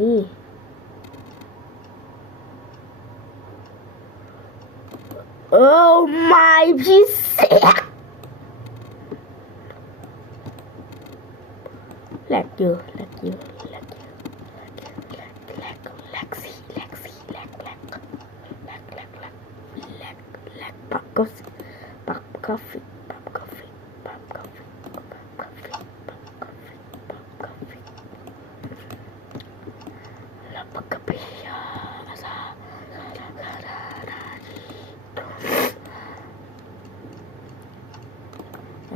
ก็ปกตินี่โอ้ my พิเศษแหลก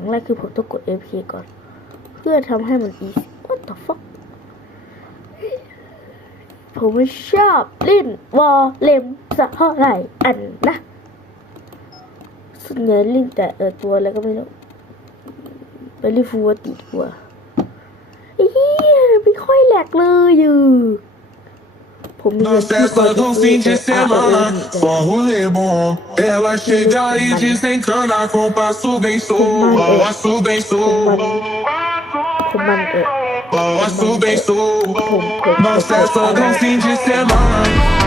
อย่างแรกคือผมต้องกด APK ก่อน เพื่อทำให้มัน easy what the fuck ผมไม่ชอบเล่นวอลเลมสักเท่าไหร่อันนะส่วนใหญ่เล่นแต่เออตัวอะไรก็ไม่รู้ไปเล่นฟูวติดกว่าเฮียไม่ค่อยแหลกเลยอยู่ Na festa do fim de semana, só rolê bom. Ela chega e desencana com passo bem suave, passo bem suave. Passo bem suave. Na festa do fim de semana.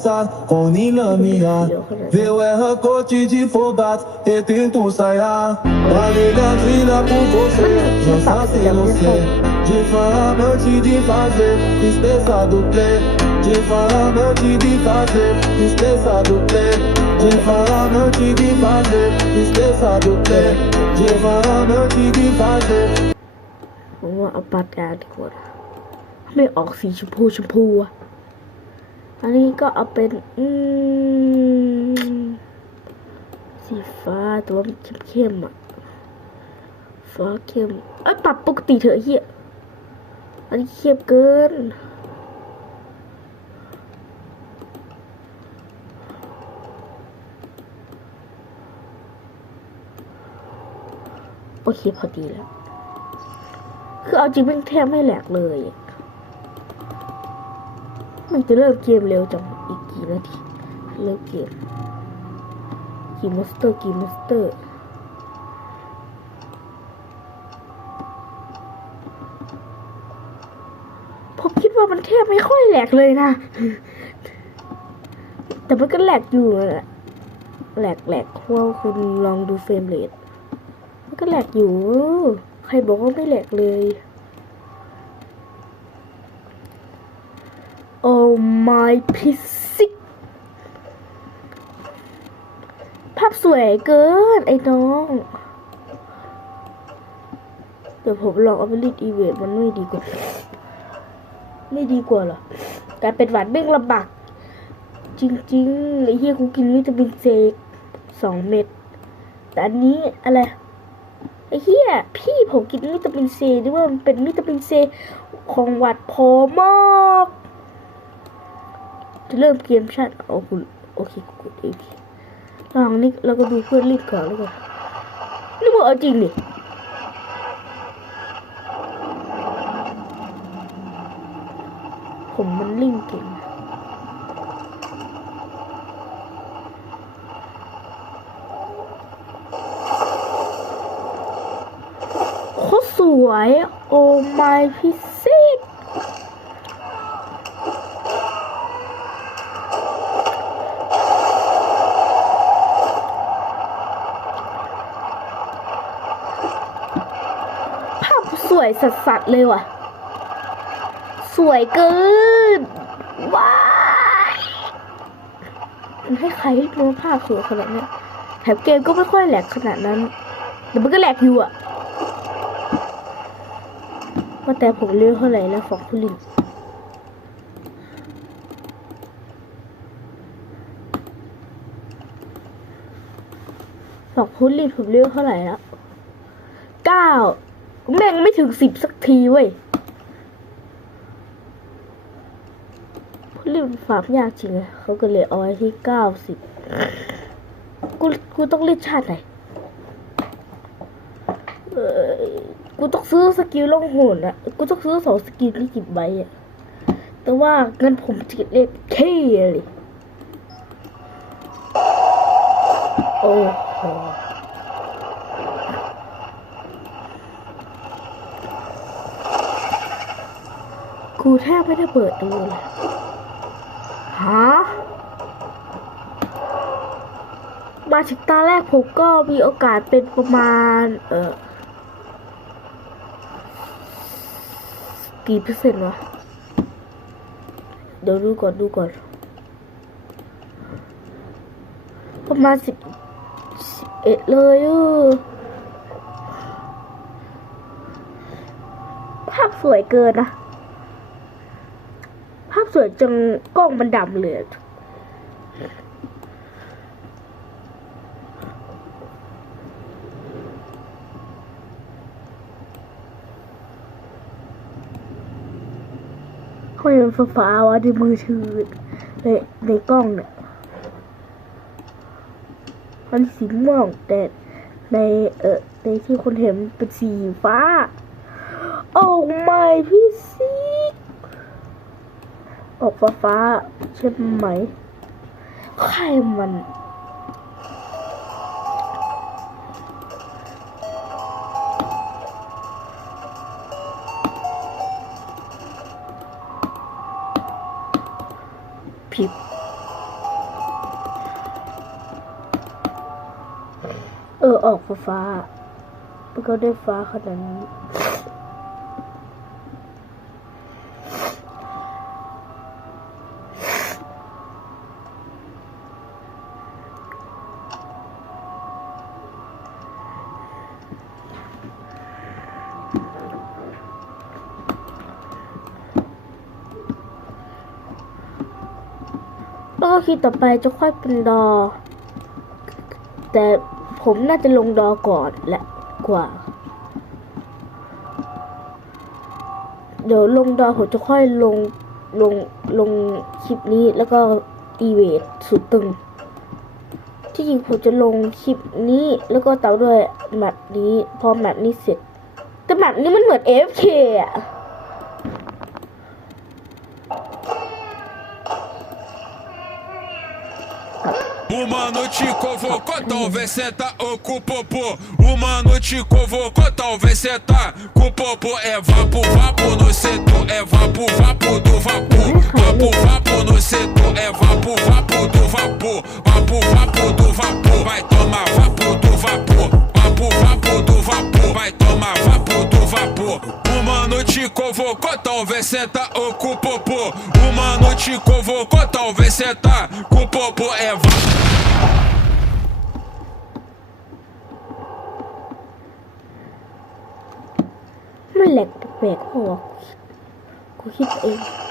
Tabacossa, com nilamia Veu erra corte de fogato, retento saia Valilha trilha por você, já faço você De faramente de fazer, esqueça do play De faramente de fazer, esqueça do play De faramente de fazer, esqueça do play De faramente de fazer ผมว่าเอาปากกาดีกว่าไม่ออกสีชมพูชมพูอะ อันนี้ก็เอาเป็นอืมสีฟ้าแต่ว่ามันเข้มๆอะฟ้าเข้มเอ้ยปรับปกติเถอะเฮียอันนี้เข้มเกินโอเคพอดีแล้ว คือเอาจริงมันแทบไม่แหลกเลย มันจะเริ่มเกมเร็วจังอีกกี่นาทีเริ่มเกมกี่มอนสเตอร์กี่มอนสเตอร์ผมคิดว่ามันแทบไม่ค่อยแหลกเลยนะ แต่มันก็แหลกอยู่แหละแหลกแหลกเพราะว่าคุณลองดูเฟรมเรทมันก็แหลกอยู่ ใครบอกว่าไม่แหลกเลย โอ้ my พิซิกภาพสวยเกิน ไอ้น้อง เดี๋ยวผมลองเอาไปรีดอีเวนต์มันไม่ดีกว่า ไม่ดีกว่าเหรอการเป็นหวัดเบ่งลำบาก จริงๆไอ้เหี้ยกูกินวิตามินเซสองเม็ด แต่อันนี้อะไร ไอ้เหี้ยพี่ผมกินวิตามินเซีด้วยว่ามันเป็นวิตามินเซของหวัดพอมาก จะเริ่มเกมชัดโอ้คุณโอเคกดเองลองนี่เราก็ดูเพื่อนรีบก่อนแล้วกันนี่มึงเอาจริงดิผมมันลิ่งเก่งโคตรสวย โอ้ my พิเศษภาพ สวยสัสๆเลยว่ะ สวยเกิน ว้ายมันให้ใครให้ภาพสวยขนาดเนี้ยแถมเกมก็ไม่ค่อยแหลกขนาดนั้น แต่มันก็แหลกอยู่อะว่าแต่ผมเลือกเท่าไหร่แล้วฟอกผู้ลินฟอกผู้ลินผมเลือกเท่าไหร่แล้ว แม่งไม่ถึงสิบสักทีเว้ยผู้ลินฝากยากจริงอะเขาก็เลยเอาไว้ที่เก้าสิบกูกูต้องเล่นชาติไหนเออกูต้องซื้อสกิลล่องหนอะกูต้องซื้อสองสกิลที่สิบใบอะแต่ว่าเงินผมติดเลขเท่เลยโอ้โห กูแทบไม่ได้เปิดดูเลยฮะมาถึงตาแรกผมก็มีโอกาสเป็นประมาณ เออกี่เปอร์เซ็นต์วะ เดี๋ยวดูก่อนดูก่อน ประมาณสิบเอ็ดเลยเออภาพสวยเกินนะ สวยจนกล้องมันดำเลยอะทำไมมันฟ้าวะในมือถือในในกล้องเนี่ยมันสีม่วงแต่ในเออในที่คนเห็นเป็นสีฟ้า โอ้ไม่พี่ ออกฟ้าฟ้าใช่ไหมใครมันผิดเออออกฟ้าฟ้ามันก็ได้ฟ้าขนาดนี้ คิดต่อไปจะค่อยเป็นดอ แต่ผมน่าจะลงดอก่อนแหละกว่า เดี๋ยวลงดอผมจะค่อยลงลงลงคลิปนี้แล้วก็อีเวทสุดตึง ที่จริงผมจะลงคลิปนี้แล้วก็ต่อด้วยแมปนี้ พอแมปนี้เสร็จ แต่แมปนี้มันเหมือน AFK อะ Uma noite convocou, talvez senta ou com o popô. Uma noite convocou, talvez senta com o popô. É vapo, vapo no setor, é vapo, vapo do vapor. Vapo, vapo no setor, é vapo, vapo do vapor. Vapo, vapo do vapor, vai tomar vapo do vapor vapo, vapo do vapor. Vai tomar vapo do vapor. O mano te convocou, talvez cê tá o cupopô. O mano te convocou, talvez cê tá cupopô. É vapo. Moleque, pega o óculos. Corrida ele.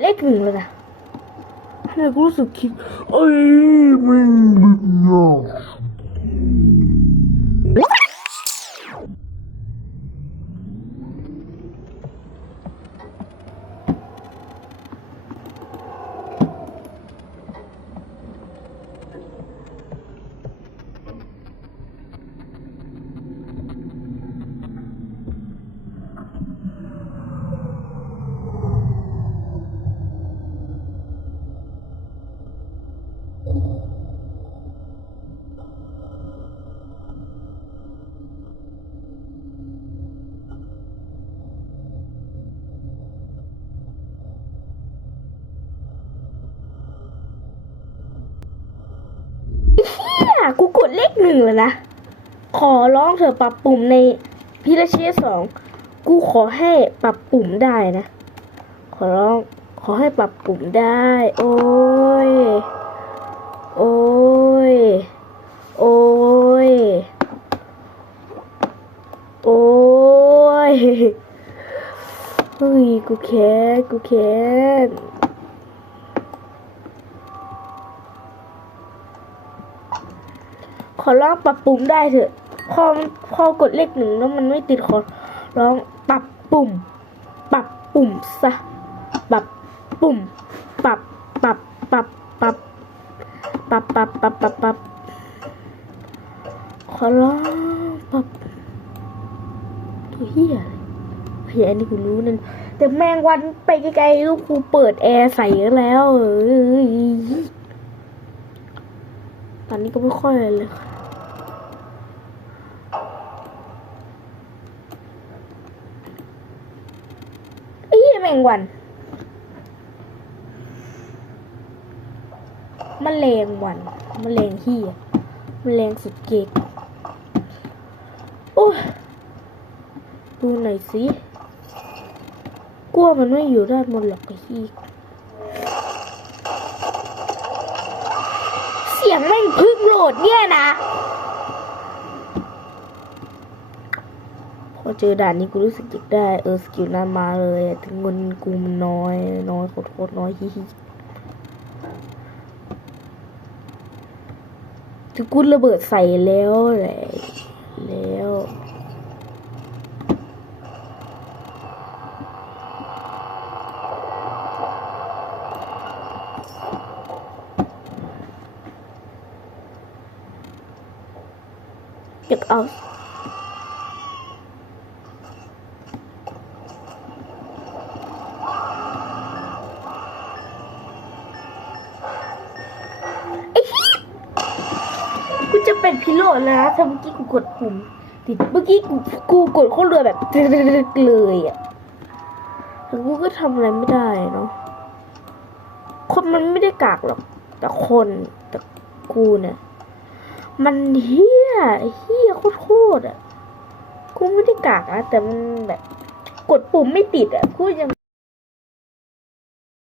กูกดเลขหนึ่งแล้วนะท หนึ่งแล้วนะ ขอร้องเถอะปรับปุ่มในพิลเชียสองกูขอให้ปรับปุ่มได้นะ ขอร้องขอให้ปรับปุ่มได้ โอ้ย โอ้ย โอ้ย โอ้ยเฮ้ยกูแค้นกูแค้น ขอร้องปรับปุ่มได้เถอะพอพอกดเลขหนึ่งแล้วมันไม่ติดขอร้องปรับปุ่ม ปรับปุ่มซะปรับปุ่ม ปรับปรับปรับปรับปรับปรับปรับปรับปรับขอร้องปรับตัวเฮียเฮียอันนี้กูรู้นั่นแต่แมงวันไปไกลๆลูกกูเปิดแอร์ใส่แล้วเอ้ยตอนนี้ก็ไม่ค่อยเลยค่ะไอ้เหี้ยแม งวันมแมลงวันมแมลงเหี้ยมแมลงสุดเก๊กโอ้ดูหน่อยสิกลัวมันไม่อยู่ด้านบนหรอกไอ้ที่เสียงแม่งพึ่งโหลดเนี่ยนะ พอ เจอด่านนี้กูรู้สึกอยากได้ เออสกิลนั้นมาเลยถึงเงินกูมันน้อย น้อยโคตรน้อยฮิฮิถึงกูระเบิดใส่แล้วแหละแล้วอยากเอาไอ้ที่กูจะ เป็นพิโรจน์แล้วนะถ้าเมื่อกี้กูกดปุ่มติดเมื่อกี้กูกูกดเข้าเรือแบบเลยอะแต่กูก็ทำอะไรไม่ได้เนาะคนมันไม่ได้กากหรอก แต่คนแต่กูเนี่ยมันเฮี้ยเฮี้ยโคตรๆอะกูไม่ได้กากนะแต่มันแบบกดปุ่มไม่ติดอะกูยัง